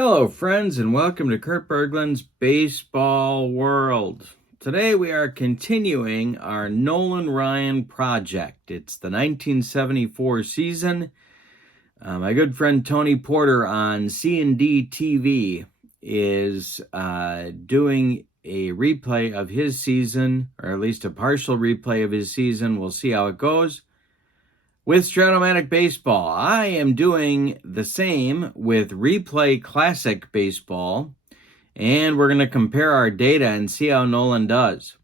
Hello, friends, and welcome to Kurt Berglund's Baseball World. Today we are continuing our Nolan Ryan project. It's the 1974 season. My good friend Tony Porter on C&D TV is doing a replay of his season, or at least a partial replay of his season. We'll see how it goes. With Strat O Matic Baseball, I am doing the same with Replay Classic Baseball, and we're going to compare our data and see how Nolan does.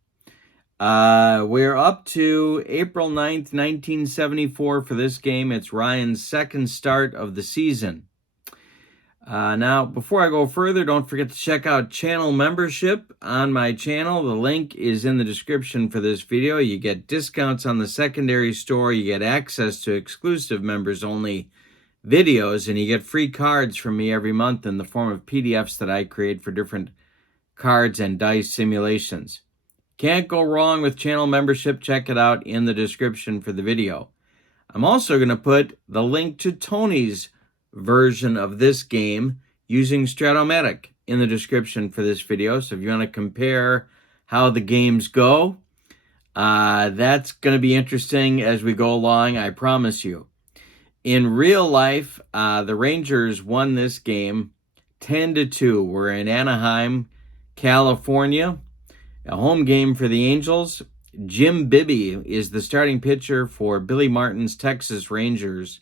We're up to April 9th, 1974 for this game. It's Ryan's second start of the season. Now, before I go further, don't forget to check out channel membership on my channel. The link is in the description for this video. You get discounts on the secondary store. You get access to exclusive members-only videos, and you get free cards from me every month in the form of PDFs that I create for different cards and dice simulations. Can't go wrong with channel membership. Check it out in the description for the video. I'm also going to put the link to Tony's version of this game using Strat O Matic in the description for this video. So if you want to compare how the games go, that's going to be interesting as we go along, I promise you. In real life, the Rangers won this game 10-2. We're in Anaheim, California. A home game for the Angels. Jim Bibby is the starting pitcher for Billy Martin's Texas Rangers.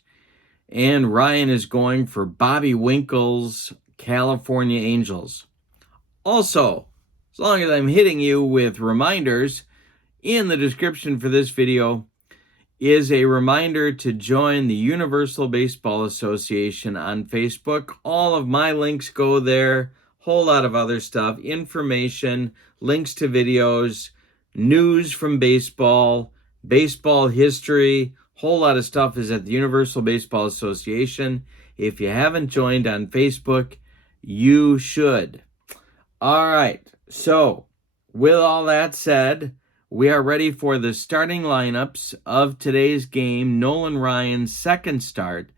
And Ryan is going for Bobby Winkle's California Angels. Also, as long as I'm hitting you with reminders, in the description for this video is a reminder to join the Universal Baseball Association on Facebook. All of my links go there. Whole lot of other stuff, information, links to videos, news from baseball, baseball history. Whole lot of stuff is at the Universal Baseball Association. If you haven't joined on Facebook, you should. All right, so with all that said, we are ready for the starting lineups of today's game, Nolan Ryan's second start.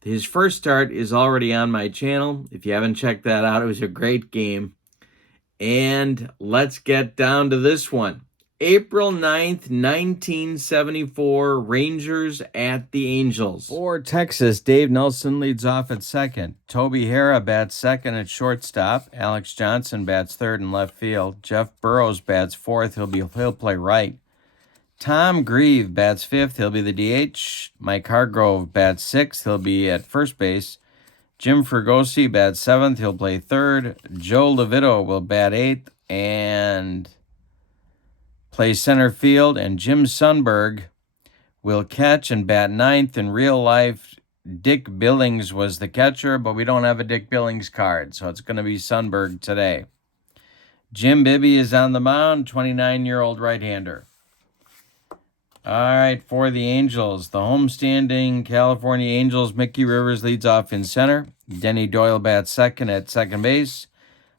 His first start is already on my channel. If you haven't checked that out, it was a great game. And let's get down to this one. April 9th, 1974, Rangers at the Angels. For Texas, Dave Nelson leads off at second. Toby Harrah bats second at shortstop. Alex Johnson bats third in left field. Jeff Burrows bats fourth. He'll play right. Tom Grieve bats fifth. He'll be the DH. Mike Hargrove bats sixth. He'll be at first base. Jim Fregosi bats seventh. He'll play third. Joe Levitto will bat eighth and play center field. And Jim Sundberg will catch and bat ninth. In real life, Dick Billings was the catcher, but we don't have a Dick Billings card, so it's going to be Sundberg today. Jim Bibby is on the mound, 29-year-old right-hander. All right, for the Angels, the homestanding California Angels, Mickey Rivers leads off in center. Denny Doyle bats second at second base.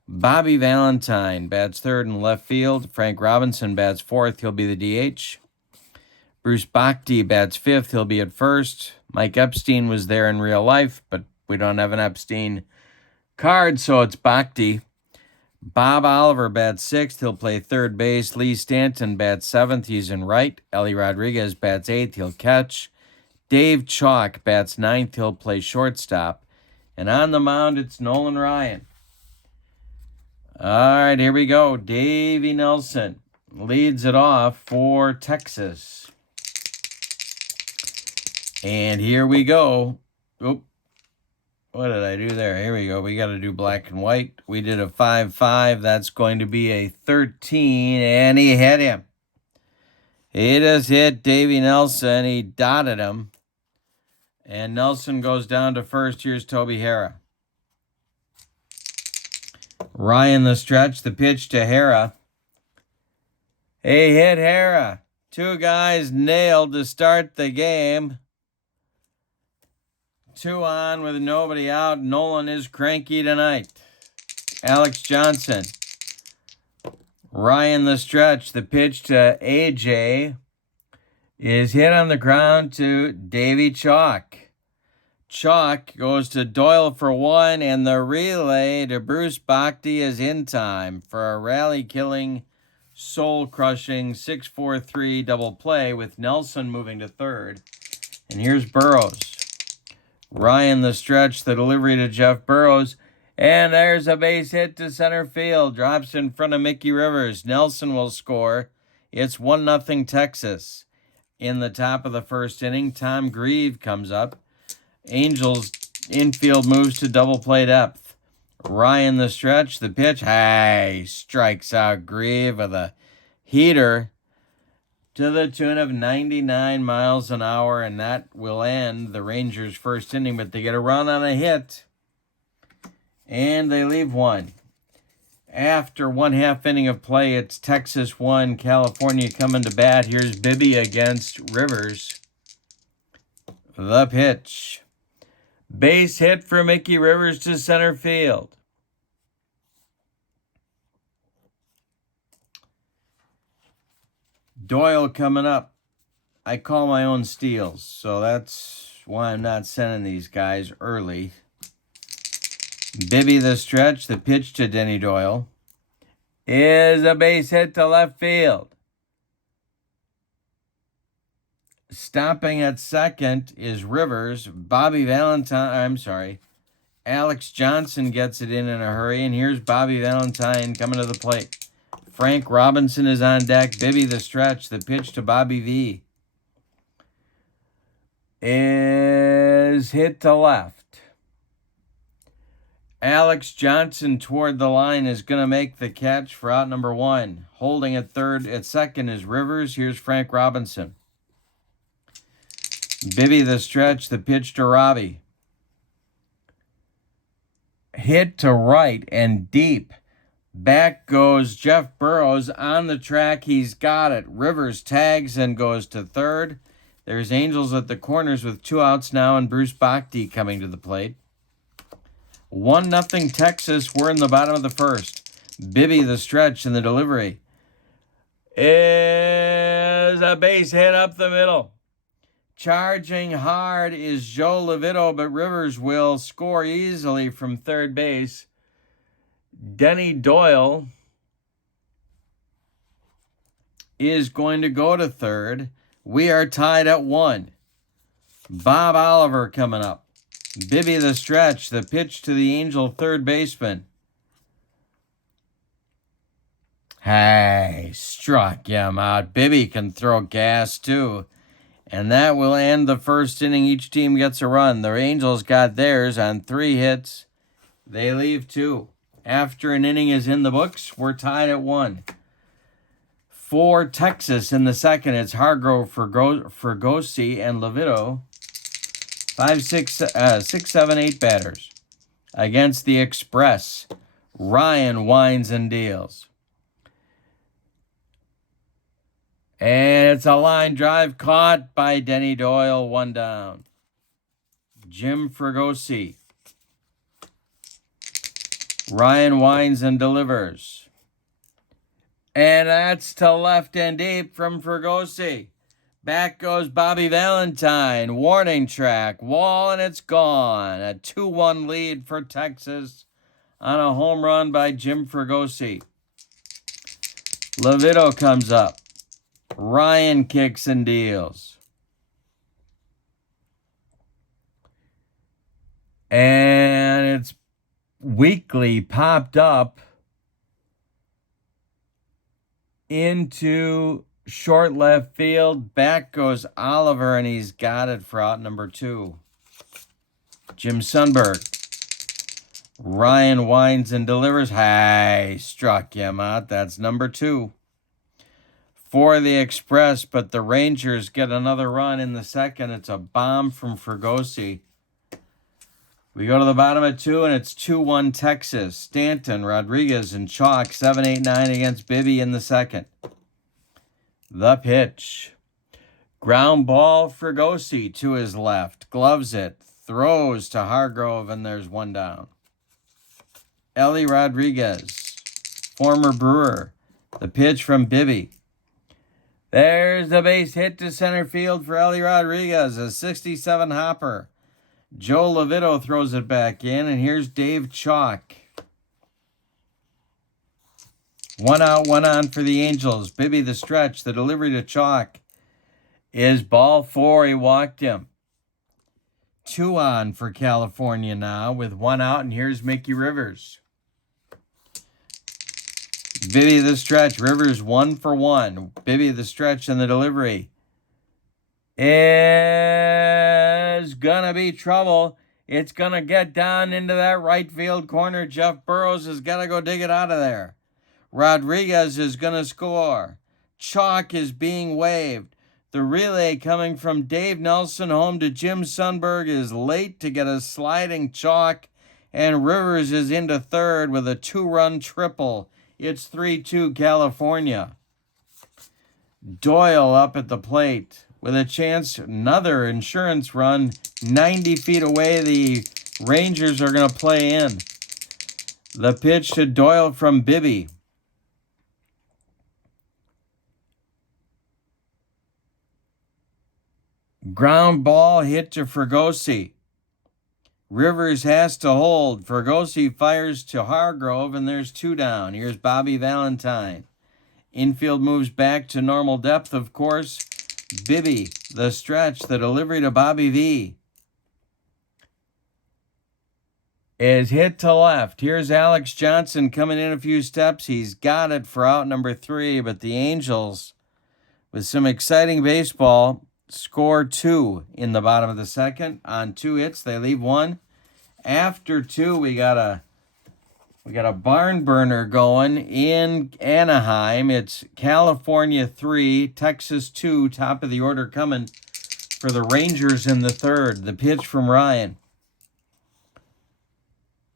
Bobby Valentine bats third in left field. Frank Robinson bats fourth. He'll be the DH. Bruce Bhakti bats fifth. He'll be at first. Mike Epstein was there in real life, but we don't have an Epstein card, so it's Bhakti. Bob Oliver bats sixth. He'll play third base. Lee Stanton bats seventh. He's in right. Ellie Rodriguez bats eighth. He'll catch. Dave Chalk bats ninth. He'll play shortstop. And on the mound, it's Nolan Ryan. All right, here we go. Davey Nelson leads it off for Texas. And here we go. Oop. What did I do there? Here we go. We got to do black and white. We did a 5-5. That's going to be a 13, and he hit him. He just hit Davey Nelson. He dotted him. And Nelson goes down to first. Here's Toby Harrah. Ryan the stretch. The pitch to Harrah. He hit Harrah. Two guys nailed to start the game. 2 on with nobody out. Nolan is cranky tonight. Alex Johnson. Ryan the stretch. The pitch to AJ is hit on the ground to Davy Chalk. Chalk goes to Doyle for one, and the relay to Bruce Bhakti is in time for a rally-killing, soul-crushing 6-4-3 double play with Nelson moving to third. And here's Burrows. Ryan the stretch, the delivery to Jeff Burrows, and there's a base hit to center field. Drops in front of Mickey Rivers. Nelson will score. It's 1-0 Texas. In the top of the first inning, Tom Grieve comes up. Angels infield moves to double play depth. Ryan the stretch, the pitch. Hey, strikes out Grieve with a heater to the tune of 99 miles an hour, and that will end the Rangers' first inning, but they get a run on a hit, and they leave one. After 1/2 inning of play, it's Texas 1, California coming to bat. Here's Bibby against Rivers. The pitch. Base hit for Mickey Rivers to center field. Doyle coming up. I call my own steals, so that's why I'm not sending these guys early. Bibby the stretch, the pitch to Denny Doyle, is a base hit to left field. Stopping at second is Rivers. Alex Johnson gets it in a hurry, and here's Bobby Valentine coming to the plate. Frank Robinson is on deck. Bibby the stretch, the pitch to Bobby V is hit to left. Alex Johnson toward the line is going to make the catch for out number one. Holding at second is Rivers. Here's Frank Robinson. Bibby the stretch, the pitch to Robbie. Hit to right and deep. Back goes Jeff Burrows on the track. He's got it. Rivers tags and goes to third. There's Angels at the corners with 2 outs now, and Bruce Bhakti coming to the plate. 1-0 Texas. We're in the bottom of the first. Bibby the stretch and the delivery is a base hit up the middle. Charging hard is Joe Levitto, but Rivers will score easily from third base. Denny Doyle is going to go to third. We are tied at 1. Bob Oliver coming up. Bibby the stretch, the pitch to the Angel third baseman. Hey, struck him out. Bibby can throw gas too. And that will end the first inning. Each team gets a run. The Angels got theirs on 3 hits. They leave 2. After an inning is in the books, we're tied at 1. For Texas in the second, it's Hargrove, Fergosi, and Levitto. 6, 7, 8 batters. Against the Express, Ryan winds and deals. And it's a line drive caught by Denny Doyle, 1 down. Jim Fergosi. Ryan winds and delivers. And that's to left and deep from Fergosi. Back goes Bobby Valentine. Warning track. Wall, and it's gone. A 2-1 lead for Texas on a home run by Jim Fergosi. Levitto comes up. Ryan kicks and deals. And it's weakly popped up into short left field. Back goes Oliver, and he's got it for out number 2. Jim Sundberg. Ryan winds and delivers. Hey, struck him out. That's number 2. For the Express, but the Rangers get another run in the second. It's a bomb from Fergosi. We go to the bottom of 2, and it's 2-1 Texas. Stanton, Rodriguez, and Chalk, 7, 8, 9 against Bibby in the second. The pitch. Ground ball, Fergosi to his left. Gloves it. Throws to Hargrove, and there's 1 down. Ellie Rodriguez, former Brewer. The pitch from Bibby. There's the base hit to center field for Ellie Rodriguez, a 67 hopper. Joe Levitto throws it back in, and here's Dave Chalk. 1 out, 1 on for the Angels. Bibby the stretch. The delivery to Chalk is ball 4. He walked him. 2 on for California now with 1 out, and here's Mickey Rivers. Bibby the stretch. Rivers 1 for 1. Bibby the stretch and the delivery is gonna be trouble. It's gonna get down into that right field corner. Jeff Burrows has got to go dig it out of there. Rodriguez is gonna score. Chalk is being waved. The relay coming from Dave Nelson home to Jim Sundberg is late to get a sliding Chalk, and Rivers is into third with a 2-run triple. It's 3-2 California. Doyle up at the plate with a chance, another insurance run 90 feet away. The Rangers are going to play in. The pitch to Doyle from Bibby. Ground ball hit to Fregosi. Rivers has to hold. Fregosi fires to Hargrove, and there's 2 down. Here's Bobby Valentine. Infield moves back to normal depth, of course. Bibby, the stretch, the delivery to Bobby V. Is hit to left. Here's Alex Johnson coming in a few steps. He's got it for out number 3, but the Angels, with some exciting baseball, score 2 in the bottom of the second. On 2 hits, they leave 1. After 2, we got a barn burner going in Anaheim. It's California 3, Texas 2, top of the order coming for the Rangers in the third. The pitch from Ryan.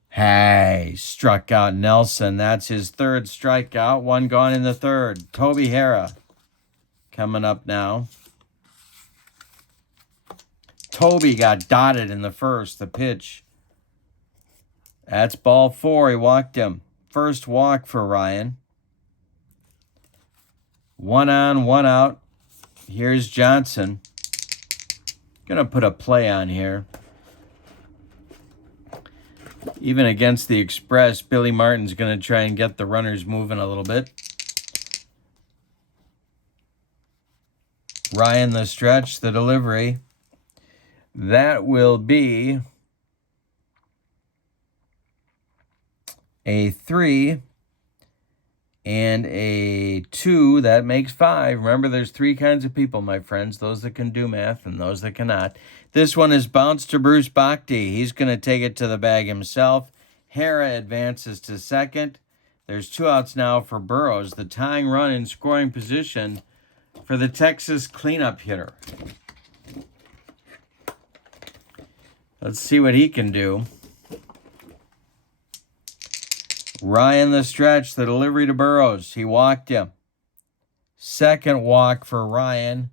Hey, struck out Nelson. That's his 3rd strikeout. 1 gone in the third. Toby Harrah coming up now. Toby got dotted in the first. The pitch. That's ball 4. He walked him. First walk for Ryan. 1 on, 1 out. Here's Johnson. Gonna put a play on here. Even against the Express, Billy Martin's gonna try and get the runners moving a little bit. Ryan the stretch, the delivery. That will be a 3 and a 2. That makes 5. Remember, there's 3 kinds of people, my friends. Those that can do math and those that cannot. This one is bounced to Bruce Bhakti. He's going to take it to the bag himself. Harrah advances to second. There's 2 outs now for Burrows. The tying run in scoring position for the Texas cleanup hitter. Let's see what he can do. Ryan the stretch, the delivery to Burrows. He walked him. Second walk for Ryan.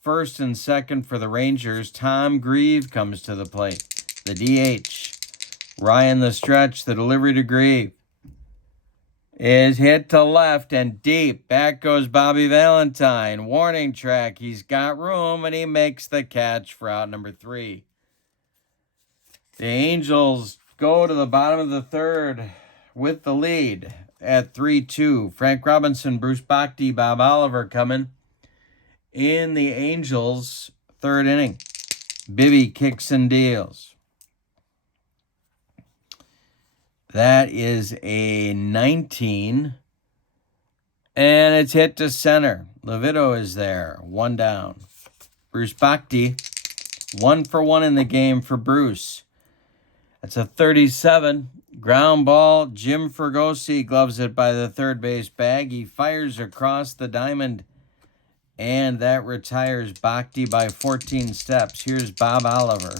First and second for the Rangers. Tom Grieve comes to the plate. The DH. Ryan the stretch, the delivery to Grieve. Is hit to left and deep. Back goes Bobby Valentine. Warning track. He's got room, and he makes the catch for out number 3. The Angels go to the bottom of the third with the lead at 3-2. Frank Robinson, Bruce Bhakti, Bob Oliver coming in the Angels' third inning. Bibby kicks and deals. That is a 19. And it's hit to center. Levitto is there. 1 down. Bruce Bhakti, 1 for 1 in the game for Bruce. That's a 37. Ground ball. Jim Fregosi gloves it by the third base bag. He fires across the diamond, and that retires Bhakti by 14 steps. Here's Bob Oliver.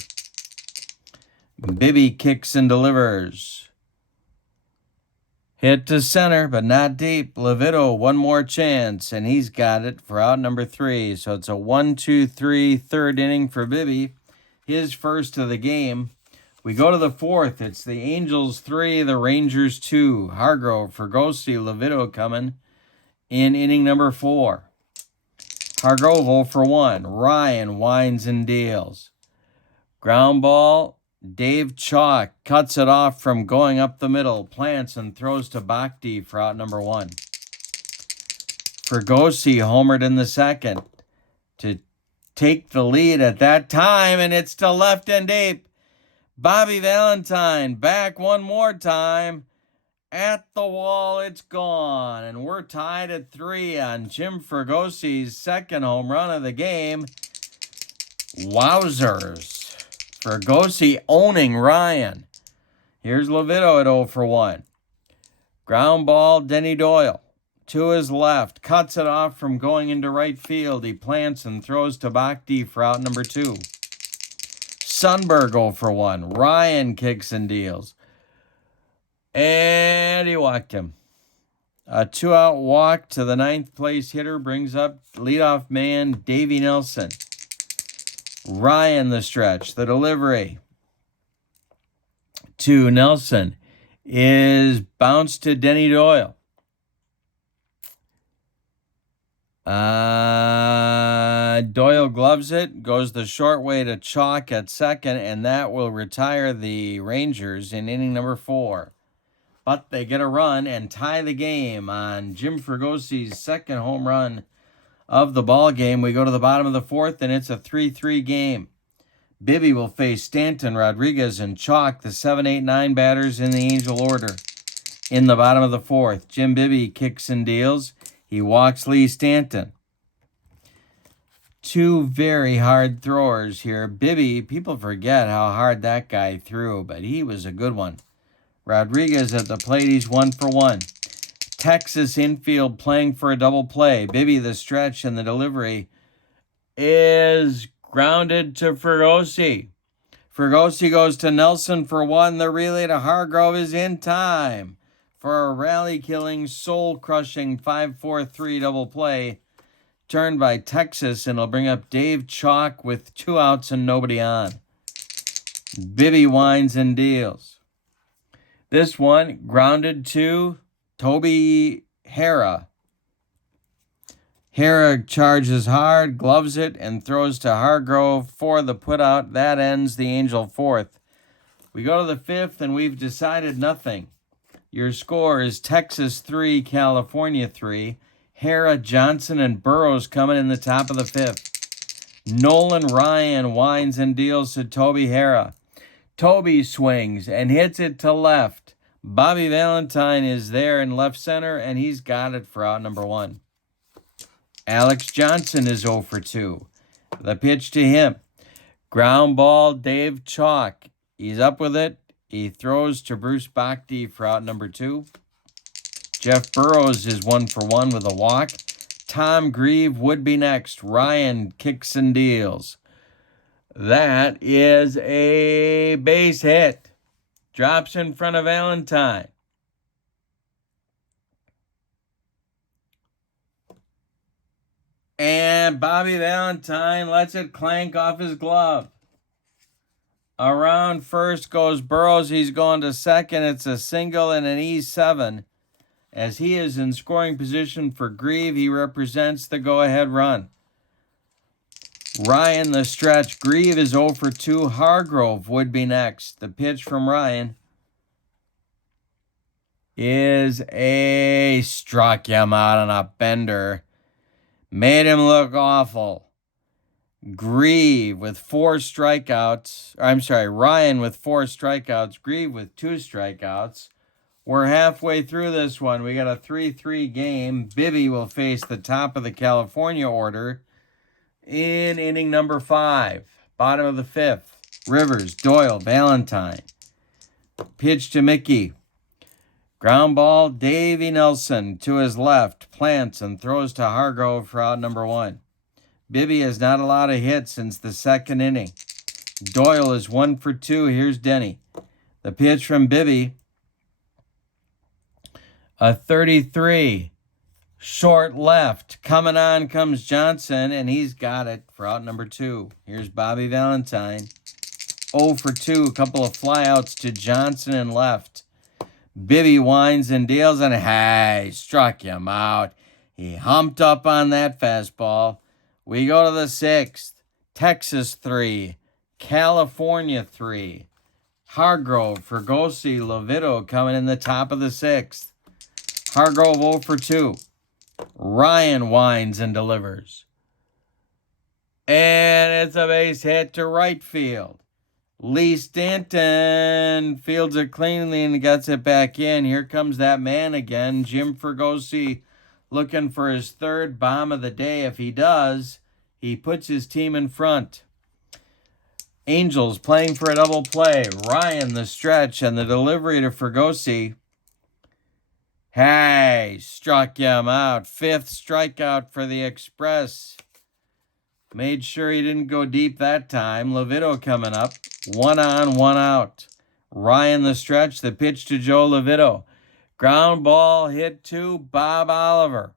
Bibby kicks and delivers. Hit to center, but not deep. Levitto, 1 more chance, and he's got it for out number 3. So it's a 1-2-3 third inning for Bibby. His first of the game. We go to the fourth. It's the Angels 3, the Rangers 2. Hargrove, Fregosi, Levitto coming in inning number 4. Hargrove 0 for 1. Ryan winds and deals. Ground ball Dave Chalk cuts it off from going up the middle, plants and throws to Bhakti for out number 1. Fergosi homered in the second to take the lead at that time, and it's to left and deep. Bobby Valentine back one more time. At the wall, it's gone. And we're tied at 3 on Jim Fergosi's second home run of the game. Wowzers. Fergosi owning Ryan. Here's Levitto at 0 for 1. Ground ball, Denny Doyle. To his left. Cuts it off from going into right field. He plants and throws to Bhakti for out number 2. Sundberg 0 for 1. Ryan kicks and deals. And he walked him. A 2-out walk to the 9th place hitter brings up leadoff man Davey Nelson. Ryan the stretch. The delivery to Nelson is bounced to Denny Doyle. Doyle gloves it, goes the short way to Chalk at second, and that will retire the Rangers in inning number 4. But they get a run and tie the game on Jim Fergosi's second home run of the ball game. We go to the bottom of the 4th, and it's a 3-3 game. Bibby will face Stanton, Rodriguez, and Chalk, the 7, 8, 9 batters in the Angel order. In the bottom of the 4th, Jim Bibby kicks and deals. He walks Lee Stanton. 2 very hard throwers here. Bibby, people forget how hard that guy threw, but he was a good one. Rodriguez at the plate, he's 1 for 1. Texas infield playing for a double play. Bibby the stretch, and the delivery is grounded to Fergosi. Fergosi goes to Nelson for 1. The relay to Hargrove is in time for a rally-killing, soul-crushing 5-4-3 double play turned by Texas, and it'll bring up Dave Chalk with 2 outs and nobody on. Bibby winds and deals. This one grounded to Toby Hara. Hara charges hard, gloves it, and throws to Hargrove for the putout. That ends the Angel 4th. We go to the 5th, and we've decided nothing. Your score is Texas 3, California 3. Hara, Johnson, and Burrows coming in the top of the 5th. Nolan Ryan winds and deals to Toby Hara. Toby swings and hits it to left. Bobby Valentine is there in left center, and he's got it for out number 1. Alex Johnson is 0 for 2. The pitch to him. Ground ball, Dave Chalk. He's up with it. He throws to Bruce Bhakti for out number 2. Jeff Burrows is 1 for 1 with a walk. Tom Grieve would be next. Ryan kicks and deals. That is a base hit. Drops in front of Valentine. And Bobby Valentine lets it clank off his glove. Around first goes Burrows. He's going to second. It's a single and an E7. As he is in scoring position for Grieve, he represents the go-ahead run. Ryan the stretch. Grieve is 0 for 2. Hargrove would be next. The pitch from Ryan is a struck him out on a bender. Made him look awful. Grieve with 4 strikeouts. Ryan with 4 strikeouts. Grieve with 2 strikeouts. We're halfway through this one. We got a 3-3 game. Bibby will face the top of the California order in inning number 5. Bottom of the 5th. Rivers, Doyle, Valentine. Pitch to Mickey. Ground ball, Davey Nelson to his left. Plants and throws to Hargrove for out number 1. Bibby has not allowed a hit since the 2nd inning. Doyle is 1 for 2. Here's Denny. The pitch from Bibby. A 33. Short left. Coming on comes Johnson, and he's got it for out number 2. Here's Bobby Valentine. 0 for 2. A couple of flyouts to Johnson and left. Bibby winds and deals, and struck him out. He humped up on that fastball. We go to the 6th. Texas 3. California 3. Hargrove, Fergosi, Lovito coming in the top of the 6th. Hargrove 0 for 2. Ryan winds and delivers. And it's a base hit to right field. Lee Stanton fields it cleanly and gets it back in. Here comes that man again, Jim Fergosi, looking for his 3rd bomb of the day. If he does, he puts his team in front. Angels playing for a double play. Ryan the stretch and the delivery to Fergosi. Hey, struck him out. 5th strikeout for the Express. Made sure he didn't go deep that time. Lovito coming up. 1 on, 1 out. Ryan the stretch, the pitch to Joe Lovito. Ground ball hit to Bob Oliver.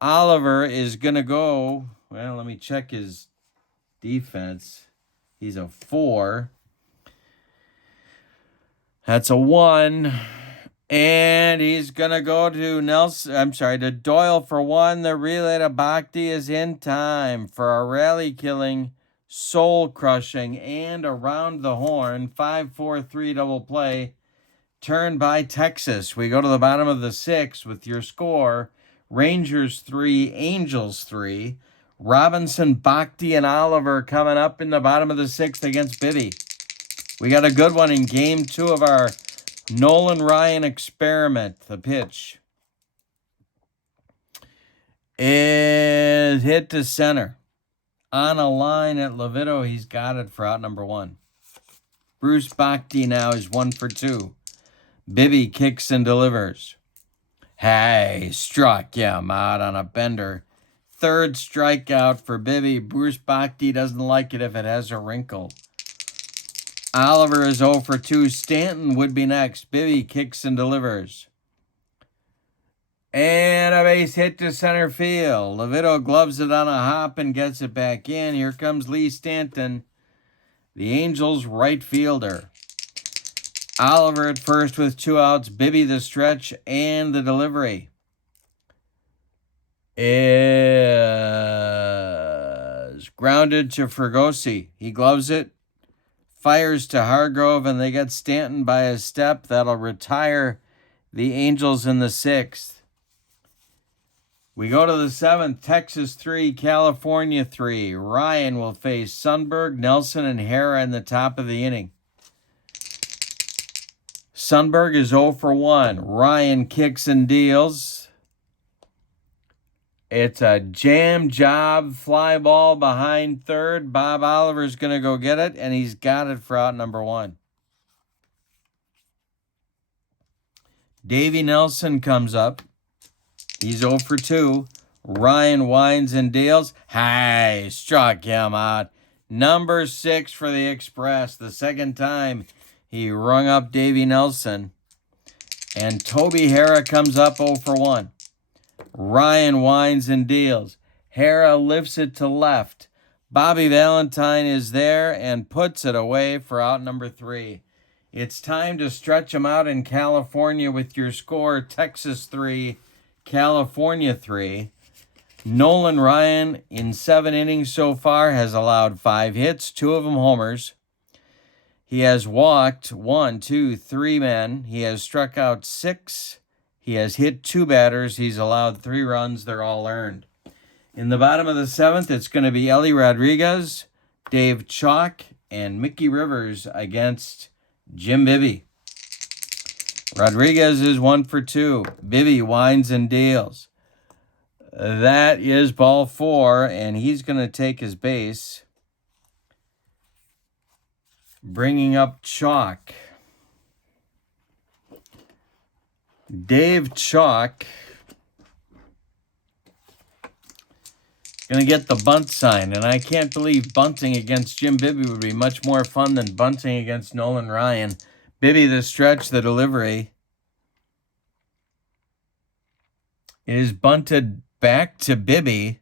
Oliver is going to go, well, let me check his defense. He's a 4. That's a 1. And he's going to go to Doyle for 1. The relay to Bhakti is in time for a rally-killing, soul-crushing, and around the horn 5-4-3 double play turned by Texas. We go to the bottom of the 6th with your score. Rangers 3, Angels 3. Robinson, Bhakti, and Oliver coming up in the bottom of the 6th against Bibby. We got a good one in Game 2 of our Nolan Ryan experiment. The pitch is hit to center. On a line at Lovito. He's got it for out number 1. Bruce Bhakti now is 1 for 2. Bibby kicks and delivers. Hey, struck him out on a bender. 3rd strikeout for Bibby. Bruce Bhakti doesn't like it if it has a wrinkle. Oliver is 0 for 2. Stanton would be next. Bibby kicks and delivers. And a base hit to center field. Lovito gloves it on a hop and gets it back in. Here comes Lee Stanton, the Angels' right fielder. Oliver at first with 2 outs. Bibby the stretch and the delivery is grounded to Fergosi. He gloves it. Fires to Hargrove, and they get Stanton by a step. That'll retire the Angels in the 6th. We go to the 7th. Texas 3, California 3. Ryan will face Sundberg, Nelson, and Hara in the top of the inning. Sundberg is 0 for 1. Ryan kicks and deals. It's a jam job fly ball behind 3rd. Bob Oliver's going to go get it, and he's got it for out number 1. Davey Nelson comes up. He's 0 for 2. Ryan winds and deals. Hey, struck him out. Number 6 for the Express. The 2nd time he rung up Davey Nelson. And Toby Hara comes up 0 for 1. Ryan winds and deals. Hara lifts it to left. Bobby Valentine is there and puts it away for out number 3. It's time to stretch them out in California with your score. Texas 3, California 3. Nolan Ryan in 7 innings so far has allowed 5 hits, 2 of them homers. He has walked 3 men. He has struck out 6. He has hit 2 batters. He's allowed 3 runs. They're all earned. In the bottom of the 7th, it's going to be Ellie Rodriguez, Dave Chalk, and Mickey Rivers against Jim Bibby. Rodriguez is 1 for 2. Bibby winds and deals. That is ball 4, and he's going to take his base. Bringing up Chalk. Dave Chalk going to get the bunt sign, and I can't believe bunting against Jim Bibby would be much more fun than bunting against Nolan Ryan. Bibby the stretch, the delivery. It is bunted back to Bibby.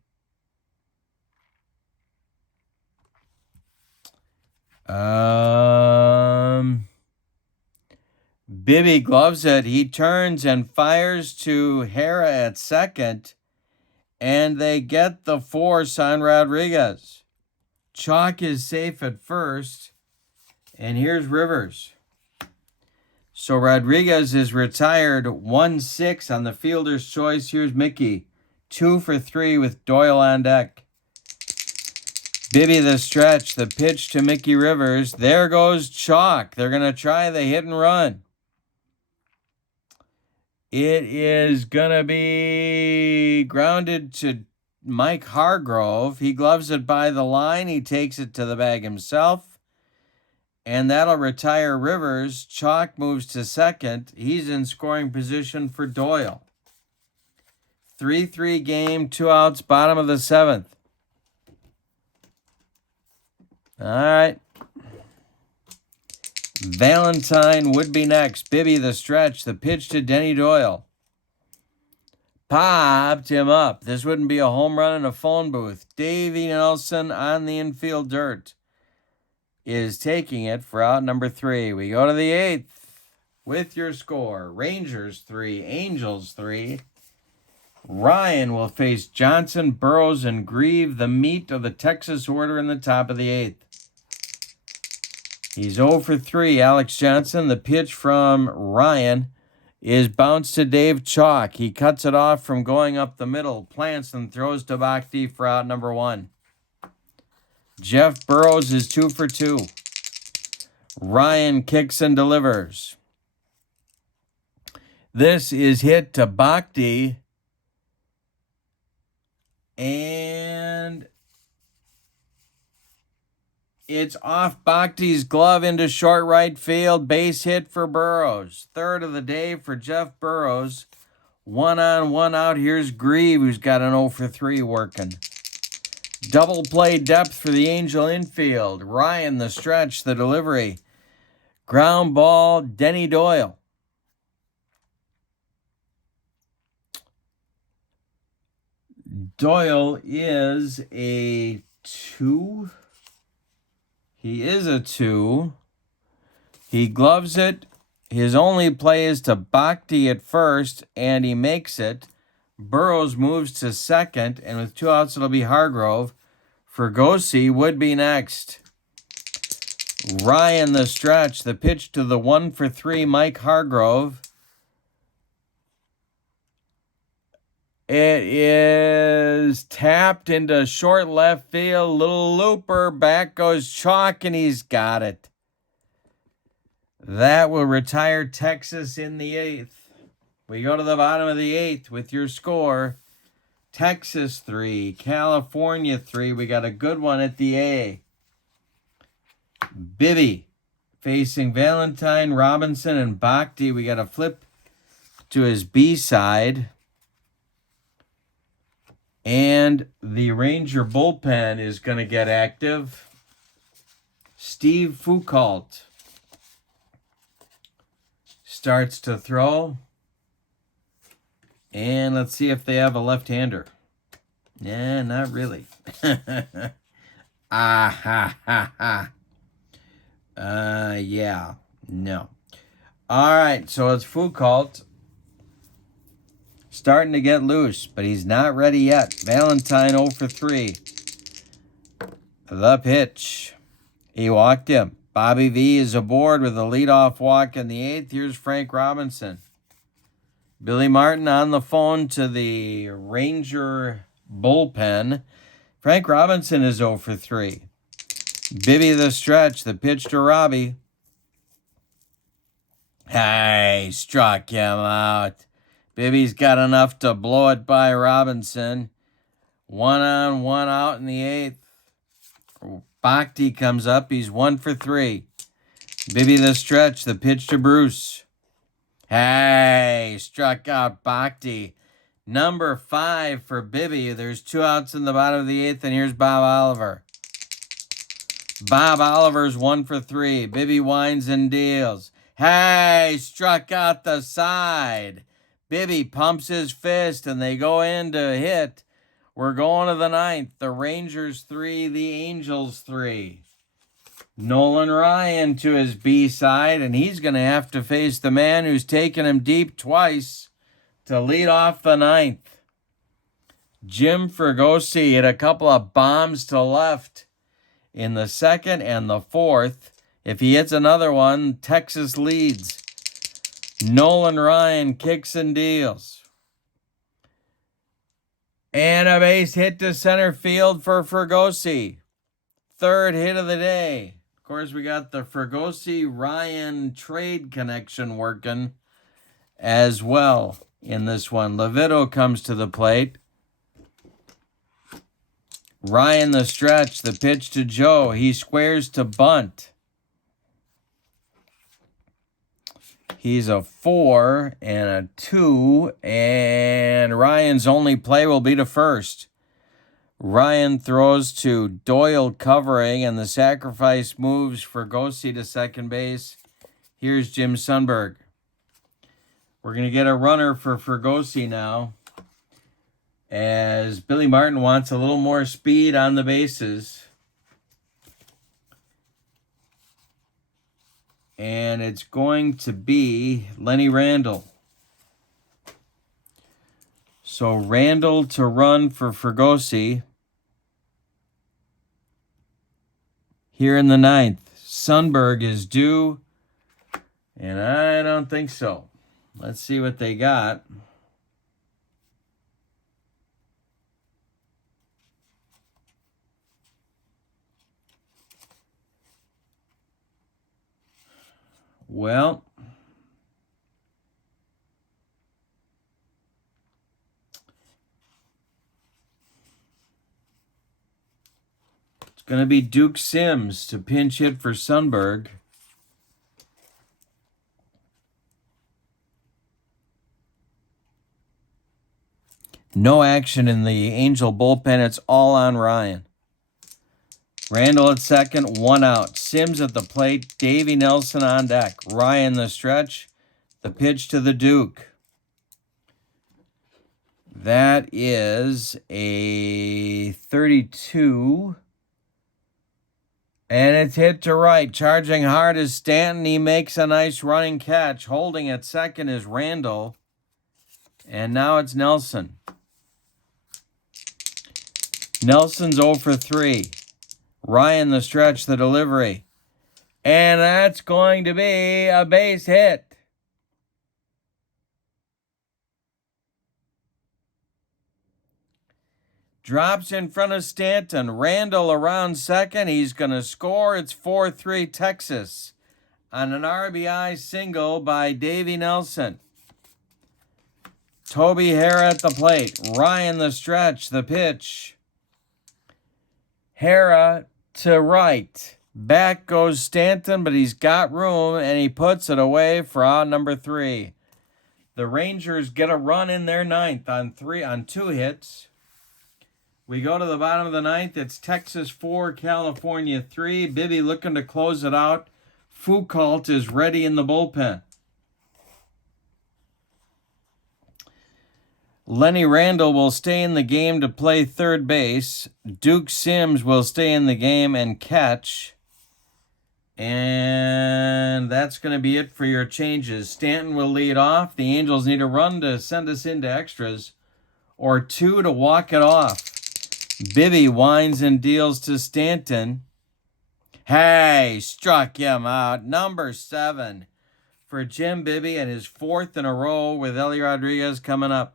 Bibby gloves it. He turns and fires to Hara at second. And they get the force on Rodriguez. Chalk is safe at first. And here's Rivers. So Rodriguez is retired 1-6 on the fielder's choice. Here's Mickey. 2 for 3 with Doyle on deck. Bibby the stretch. The pitch to Mickey Rivers. There goes Chalk. They're going to try the hit and run. It is going to be grounded to Mike Hargrove. He gloves it by the line. He takes it to the bag himself. And that'll retire Rivers. Chalk moves to second. He's in scoring position for Doyle. 3-3 game, 2 outs, bottom of the 7th. All right. Valentine would be next. Bibby the stretch. The pitch to Denny Doyle. Popped him up. This wouldn't be a home run in a phone booth. Davey Nelson on the infield dirt is taking it for out number 3. We go to the 8th with your score. Rangers 3, Angels 3. Ryan will face Johnson, Burrows, and Grieve, the meat of the Texas order in the top of the 8th. He's 0 for 3. Alex Johnson, the pitch from Ryan, is bounced to Dave Chalk. He cuts it off from going up the middle, plants and throws to Bhakti for out number 1. Jeff Burrows is 2 for 2. Ryan kicks and delivers. This is hit to Bhakti. And it's off Bhakti's glove into short right field. Base hit for Burrows. Third of the day for Jeff Burrows. 1 on, 1 out. Here's Grieve, who's got an 0 for 3 working. Double play depth for the Angel infield. Ryan the stretch, the delivery. Ground ball, Denny Doyle. Doyle is a 2. He is a 2. He gloves it. His only play is to Bhakti at first, and he makes it. Burrows moves to second, and with 2 outs, it'll be Hargrove. Fergosi would be next. Ryan the stretch, the pitch to the 1 for 3 Mike Hargrove. It is tapped into short left field. Little looper. Back goes Chalk, and he's got it. That will retire Texas in the 8th. We go to the bottom of the 8th with your score. Texas 3, California 3. We got a good one at the A. Bibby facing Valentine, Robinson, and Bhakti. We got a flip to his B side. And the Ranger bullpen is going to get active. Steve Foucault starts to throw. And let's see if they have a left-hander. Nah, not really. Yeah, no. All right, so it's Foucault. Starting to get loose, but he's not ready yet. Valentine 0 for 3. The pitch. He walked him. Bobby V is aboard with a leadoff walk in the 8th. Here's Frank Robinson. Billy Martin on the phone to the Ranger bullpen. Frank Robinson is 0 for 3. Bibby the stretch. The pitch to Robbie. Hey, struck him out. Bibby's got enough to blow it by Robinson. 1 on, 1 out in the 8th. Bhakti comes up. He's 1 for 3. Bibby the stretch. The pitch to Bruce. Hey, struck out Bhakti. Number 5 for Bibby. There's 2 outs in the bottom of the 8th, and here's Bob Oliver. Bob Oliver's 1 for 3. Bibby winds and deals. Hey, struck out the side. Bibby pumps his fist, and they go in to hit. We're going to the 9th. The Rangers 3, the Angels 3. Nolan Ryan to his B side, and he's going to have to face the man who's taken him deep twice to lead off the 9th. Jim Fergosi hit a couple of bombs to left in the 2nd and the 4th. If he hits another one, Texas leads. Nolan Ryan kicks and deals. And a base hit to center field for Fregosi. Third hit of the day. Of course, we got the Fregosi-Ryan trade connection working as well in this one. Levito comes to the plate. Ryan the stretch, the pitch to Joe. He squares to bunt. He's a 4 and a 2, and Ryan's only play will be to first. Ryan throws to Doyle covering, and the sacrifice moves Fregosi to second base. Here's Jim Sundberg. We're going to get a runner for Fregosi now, as Billy Martin wants a little more speed on the bases. And it's going to be Lenny Randall. So Randall to run for Fregosi. Here in the 9th. Sundberg is due. And I don't think so. Let's see what they got. Well, it's going to be Duke Sims to pinch hit for Sundberg. No action in the Angel bullpen. It's all on Ryan. Randall at second, 1 out. Sims at the plate. Davey Nelson on deck. Ryan the stretch. The pitch to the Duke. That is a 32. And it's hit to right. Charging hard is Stanton. He makes a nice running catch. Holding at second is Randall. And now it's Nelson. Nelson's 0 for 3. Ryan the stretch, the delivery. And that's going to be a base hit. Drops in front of Stanton. Randall around second. He's going to score. It's 4-3 Texas on an RBI single by Davey Nelson. Toby Hara at the plate. Ryan the stretch, the pitch. Hara to right. Back goes Stanton, but he's got room, and he puts it away for out number 3. The Rangers get a run in their 9th on 2 hits. We go to the bottom of the 9th. It's Texas 4, California 3. Bibby looking to close it out. Foucault is ready in the bullpen. Lenny Randall will stay in the game to play third base. Duke Sims will stay in the game and catch. And that's going to be it for your changes. Stanton will lead off. The Angels need a run to send us into extras, or 2 to walk it off. Bibby winds and deals to Stanton. Hey, struck him out. Number 7 for Jim Bibby, and his 4th in a row with Ellie Rodriguez coming up.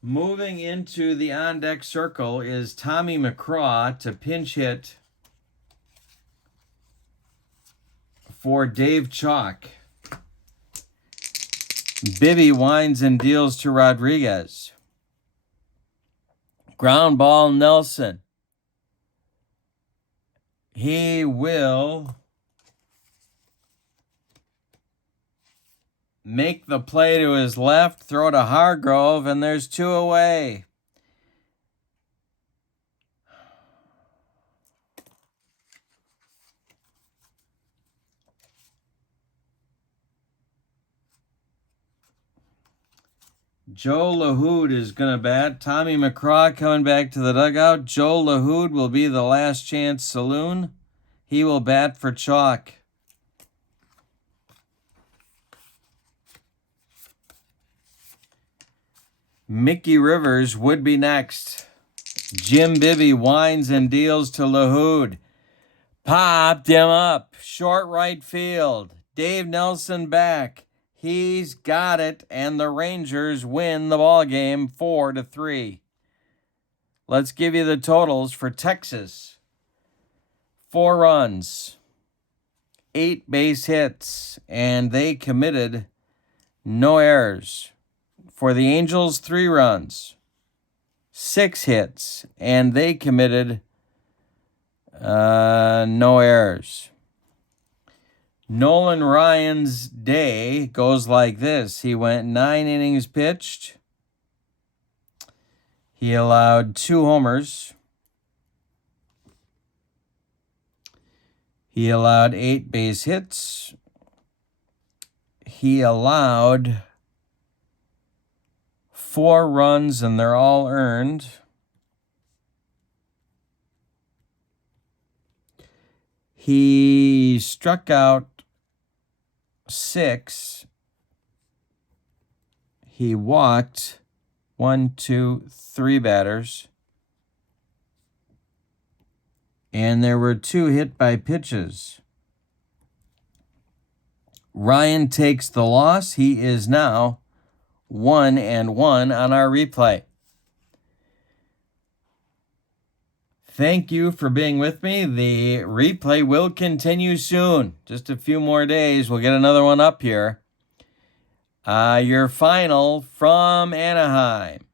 Moving into the on-deck circle is Tommy McCraw to pinch hit for Dave Chalk. Bibby winds and deals to Rodriguez. Ground ball, Nelson. He will make the play to his left, throw to Hargrove, and there's 2 away. Joe LaHood is going to bat. Tommy McCraw coming back to the dugout. Joe LaHood will be the last chance saloon. He will bat for Chalk. Mickey Rivers would be next. Jim Bibby winds and deals to LaHood. Popped him up. Short right field. Dave Nelson back. He's got it, and the Rangers win the ball game 4-3. Let's give you the totals for Texas. 4 runs, 8 base hits, and they committed no errors. For the Angels, 3 runs, 6 hits, and they committed no errors. Nolan Ryan's day goes like this. He went 9 innings pitched. He allowed 2 homers. He allowed 8 base hits. He allowed 4 runs, and they're all earned. He struck out 6. He walked 3 batters. And there were 2 hit by pitches. Ryan takes the loss. He is now 1-1 on our replay. Thank you for being with me. The replay will continue soon. Just a few more days. We'll get another one up here. Your final from Anaheim.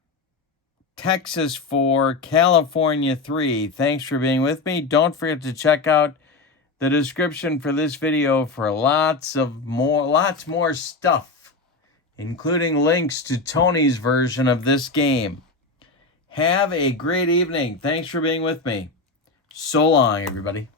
Texas 4, California 3. Thanks for being with me. Don't forget to check out the description for this video for lots more stuff, including links to Tony's version of this game. Have a great evening. Thanks for being with me. So long, everybody.